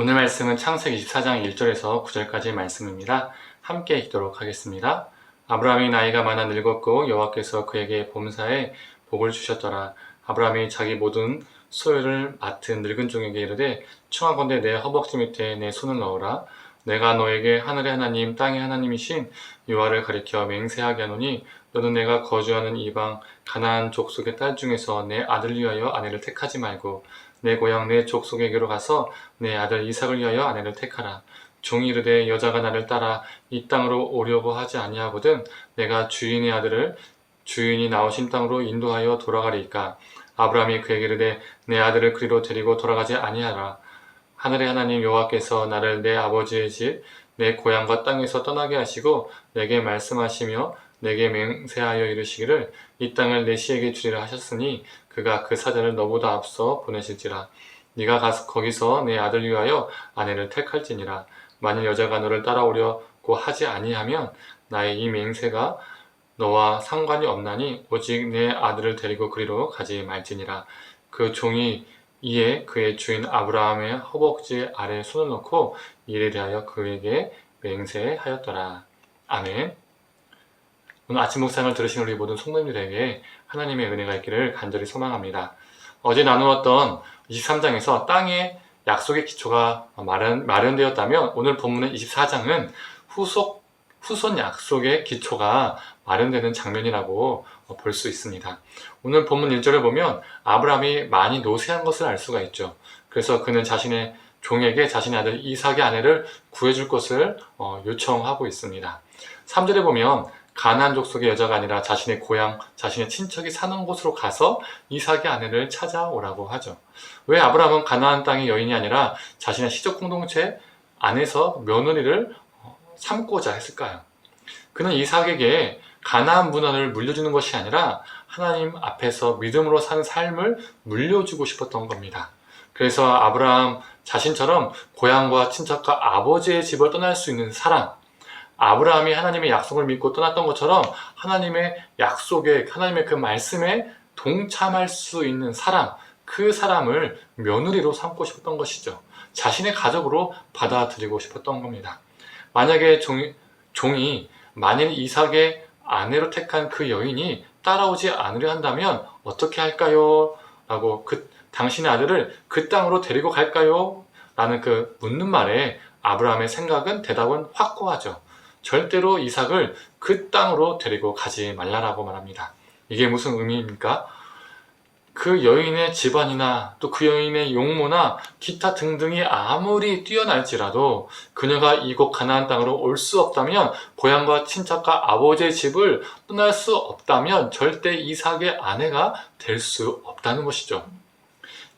오늘 말씀은 창세기 24장 1절에서 9절까지 말씀입니다. 함께 읽도록 하겠습니다. 아브라함이 나이가 많아 늙었고 여호와께서 그에게 범사에 복을 주셨더라. 아브라함이 자기 모든 소유를 맡은 늙은 종에게 이르되 청하건대 내 허벅지 밑에 내 손을 넣어라. 내가 너에게 하늘의 하나님 땅의 하나님이신 여호와를 가리켜 맹세하게 하노니 너는 내가 거주하는 이방 가나안 족속의 딸 중에서 내 아들 위하여 아내를 택하지 말고 내 고향 내 족속에게로 가서 내 아들 이삭을 위하여 아내를 택하라. 종이 이르되 여자가 나를 따라 이 땅으로 오려고 하지 아니하거든 내가 주인의 아들을 주인이 나오신 땅으로 인도하여 돌아가리이까. 아브라함이 그에게 이르되 내 아들을 그리로 데리고 돌아가지 아니하라. 하늘의 하나님 여호와께서 나를 내 아버지의 집 내 고향과 땅에서 떠나게 하시고 내게 말씀하시며 내게 맹세하여 이르시기를 이 땅을 내 씨에게 주리라 하셨으니 그가 그 사자를 너보다 앞서 보내실지라. 네가 가서 거기서 내 아들 위하여 아내를 택할지니라. 만일 여자가 너를 따라오려고 하지 아니하면 나의 이 맹세가 너와 상관이 없나니 오직 내 아들을 데리고 그리로 가지 말지니라. 그 종이 이에 그의 주인 아브라함의 허벅지 아래에 손을 넣고 이에 대하여 그에게 맹세하였더라. 아멘. 오늘 아침 묵상을 들으신 우리 모든 성도님들에게 하나님의 은혜가 있기를 간절히 소망합니다. 어제 나누었던 23장에서 땅의 약속의 기초가 마련되었다면 오늘 본문의 24장은 후손 약속의 기초가 마련되는 장면이라고 볼 수 있습니다. 오늘 본문 1절을 보면 아브라함이 많이 노쇠한 것을 알 수가 있죠. 그래서 그는 자신의 종에게 자신의 아들 이삭의 아내를 구해줄 것을 요청하고 있습니다. 3절에 보면 가나안 족속의 여자가 아니라 자신의 고향, 자신의 친척이 사는 곳으로 가서 이삭의 아내를 찾아오라고 하죠. 왜 아브라함은 가나안 땅의 여인이 아니라 자신의 시족 공동체 안에서 며느리를 삼고자 했을까요? 그는 이삭에게 가나안 문화를 물려주는 것이 아니라 하나님 앞에서 믿음으로 사는 삶을 물려주고 싶었던 겁니다. 그래서 아브라함 자신처럼 고향과 친척과 아버지의 집을 떠날 수 있는 사람, 아브라함이 하나님의 약속을 믿고 떠났던 것처럼 하나님의 약속에, 하나님의 그 말씀에 동참할 수 있는 사람, 그 사람을 며느리로 삼고 싶었던 것이죠. 자신의 가족으로 받아들이고 싶었던 겁니다. 만약에 종이 만일 이삭의 아내로 택한 그 여인이 따라오지 않으려 한다면 어떻게 할까요? 라고 당신의 아들을 그 땅으로 데리고 갈까요? 라는 그 묻는 말에 아브라함의 대답은 확고하죠. 절대로 이삭을 그 땅으로 데리고 가지 말라라고 말합니다. 이게 무슨 의미입니까? 그 여인의 집안이나 또 그 여인의 용모나 기타 등등이 아무리 뛰어날지라도 그녀가 이곳 가나안 땅으로 올 수 없다면, 고향과 친척과 아버지의 집을 떠날 수 없다면 절대 이삭의 아내가 될 수 없다는 것이죠.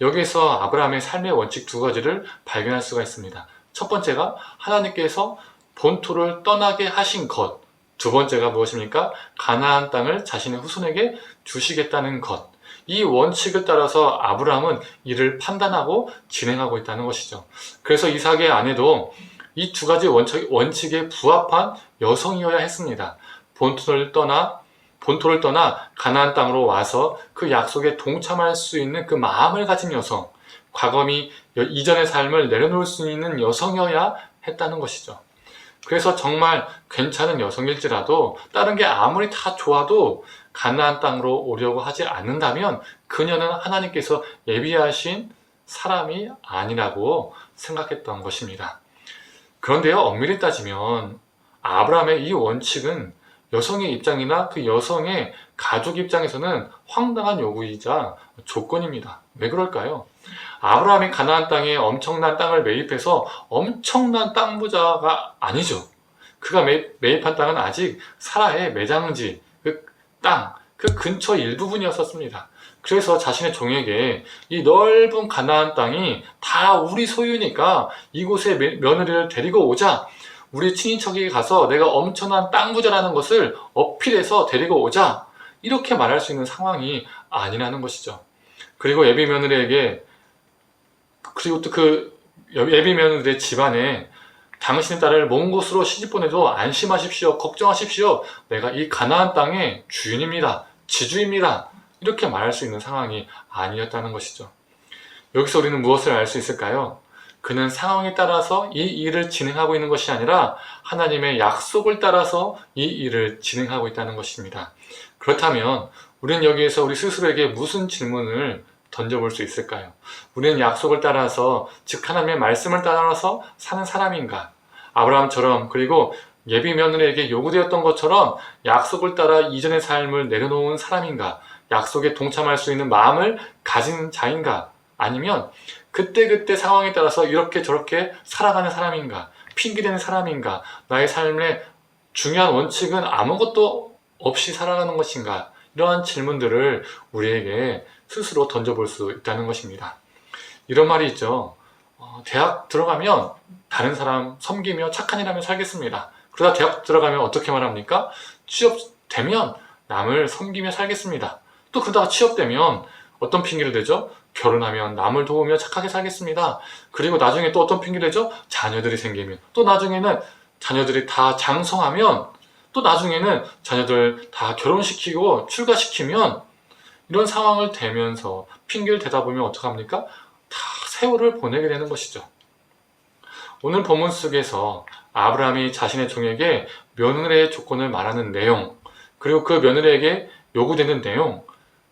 여기서 아브라함의 삶의 원칙 두 가지를 발견할 수가 있습니다. 첫 번째가 하나님께서 본토를 떠나게 하신 것, 두 번째가 무엇입니까? 가나안 땅을 자신의 후손에게 주시겠다는 것. 이 원칙을 따라서 아브라함은 이를 판단하고 진행하고 있다는 것이죠. 그래서 이삭의 아내도 이 두 가지 원칙에 부합한 여성이어야 했습니다. 본토를 떠나 가나안 땅으로 와서 그 약속에 동참할 수 있는 그 마음을 가진 여성, 과거미 이전의 삶을 내려놓을 수 있는 여성이어야 했다는 것이죠. 그래서 정말 괜찮은 여성일지라도 다른 게 아무리 다 좋아도 가나안 땅으로 오려고 하지 않는다면 그녀는 하나님께서 예비하신 사람이 아니라고 생각했던 것입니다. 그런데요, 엄밀히 따지면 아브라함의 이 원칙은 여성의 입장이나 그 여성의 가족 입장에서는 황당한 요구이자 조건입니다. 왜 그럴까요? 아브라함이 가나안 땅에 엄청난 땅을 매입해서 엄청난 땅 부자가 아니죠. 그가 매입한 땅은 아직 사라의 매장지, 그 근처 일부분이었습니다. 그래서 자신의 종에게 이 넓은 가나안 땅이 다 우리 소유니까 이곳에 며느리를 데리고 오자. 우리 친인척에게 가서 내가 엄청난 땅 부자라는 것을 어필해서 데리고 오자. 이렇게 말할 수 있는 상황이 아니라는 것이죠. 그리고 예비 며느리에게, 그리고 또 그 예비 며느리의 집안에 당신의 딸을 먼 곳으로 시집 보내도 안심하십시오. 걱정하십시오. 내가 이 가나안 땅의 주인입니다. 지주입니다. 이렇게 말할 수 있는 상황이 아니었다는 것이죠. 여기서 우리는 무엇을 알 수 있을까요? 그는 상황에 따라서 이 일을 진행하고 있는 것이 아니라 하나님의 약속을 따라서 이 일을 진행하고 있다는 것입니다. 그렇다면 우리는 여기에서 우리 스스로에게 무슨 질문을 던져볼 수 있을까요? 우리는 약속을 따라서, 즉 하나님의 말씀을 따라서 사는 사람인가? 아브라함처럼, 그리고 예비 며느리에게 요구되었던 것처럼 약속을 따라 이전의 삶을 내려놓은 사람인가? 약속에 동참할 수 있는 마음을 가진 자인가? 아니면 그때그때 상황에 따라서 이렇게 저렇게 살아가는 사람인가? 핑계대는 사람인가? 나의 삶의 중요한 원칙은 아무것도 없이 살아가는 것인가? 이러한 질문들을 우리에게 스스로 던져볼 수 있다는 것입니다. 이런 말이 있죠. 대학 들어가면 다른 사람 섬기며 착한 일 하며 살겠습니다. 그러다 대학 들어가면 어떻게 말합니까? 취업되면 남을 섬기며 살겠습니다. 또 그러다가 취업되면 어떤 핑계를 대죠? 결혼하면 남을 도우며 착하게 살겠습니다. 그리고 나중에 또 어떤 핑계를 대죠? 자녀들이 생기면. 또 나중에는 자녀들이 다 장성하면, 또 나중에는 자녀들 다 결혼시키고 출가시키면, 이런 상황을 대면서 핑계를 대다 보면 어떡합니까? 다 세월을 보내게 되는 것이죠. 오늘 본문 속에서 아브라함이 자신의 종에게 며느리의 조건을 말하는 내용, 그리고 그 며느리에게 요구되는 내용,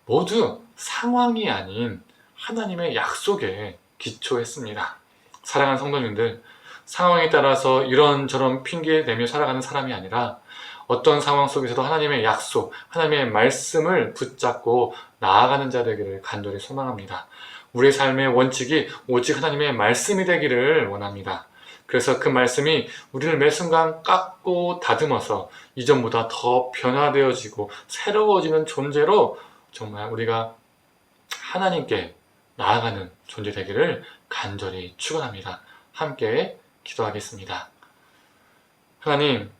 모두 상황이 아닌 하나님의 약속에 기초했습니다. 사랑하는 성도님들, 상황에 따라서 이런저런 핑계 대며 살아가는 사람이 아니라 어떤 상황 속에서도 하나님의 약속, 하나님의 말씀을 붙잡고 나아가는 자 되기를 간절히 소망합니다. 우리의 삶의 원칙이 오직 하나님의 말씀이 되기를 원합니다. 그래서 그 말씀이 우리를 매 순간 깎고 다듬어서 이전보다 더 변화되어지고 새로워지는 존재로 정말 우리가 하나님께 나아가는 존재 되기를 간절히 축원합니다. 함께 기도하겠습니다. 하나님,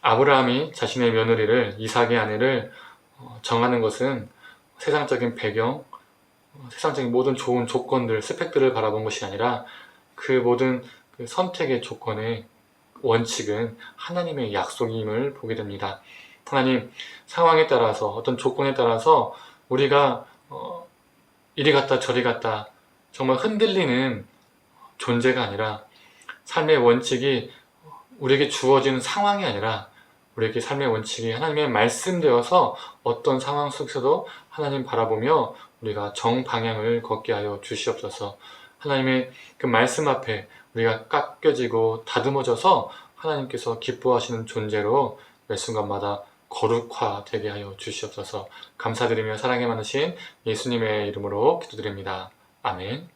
아브라함이 자신의 며느리를, 이삭의 아내를 정하는 것은 세상적인 배경, 세상적인 모든 좋은 조건들, 스펙들을 바라본 것이 아니라 그 모든 그 선택의 조건의 원칙은 하나님의 약속임을 보게 됩니다. 하나님, 상황에 따라서, 어떤 조건에 따라서 우리가 이리 갔다 저리 갔다 정말 흔들리는 존재가 아니라, 삶의 원칙이 우리에게 주어진 상황이 아니라 우리에게 삶의 원칙이 하나님의 말씀 되어서 어떤 상황 속에서도 하나님 바라보며 우리가 정방향을 걷게 하여 주시옵소서. 하나님의 그 말씀 앞에 우리가 깎여지고 다듬어져서 하나님께서 기뻐하시는 존재로 매 순간마다 거룩화되게 하여 주시옵소서. 감사드리며 사랑에 많으신 예수님의 이름으로 기도드립니다. 아멘.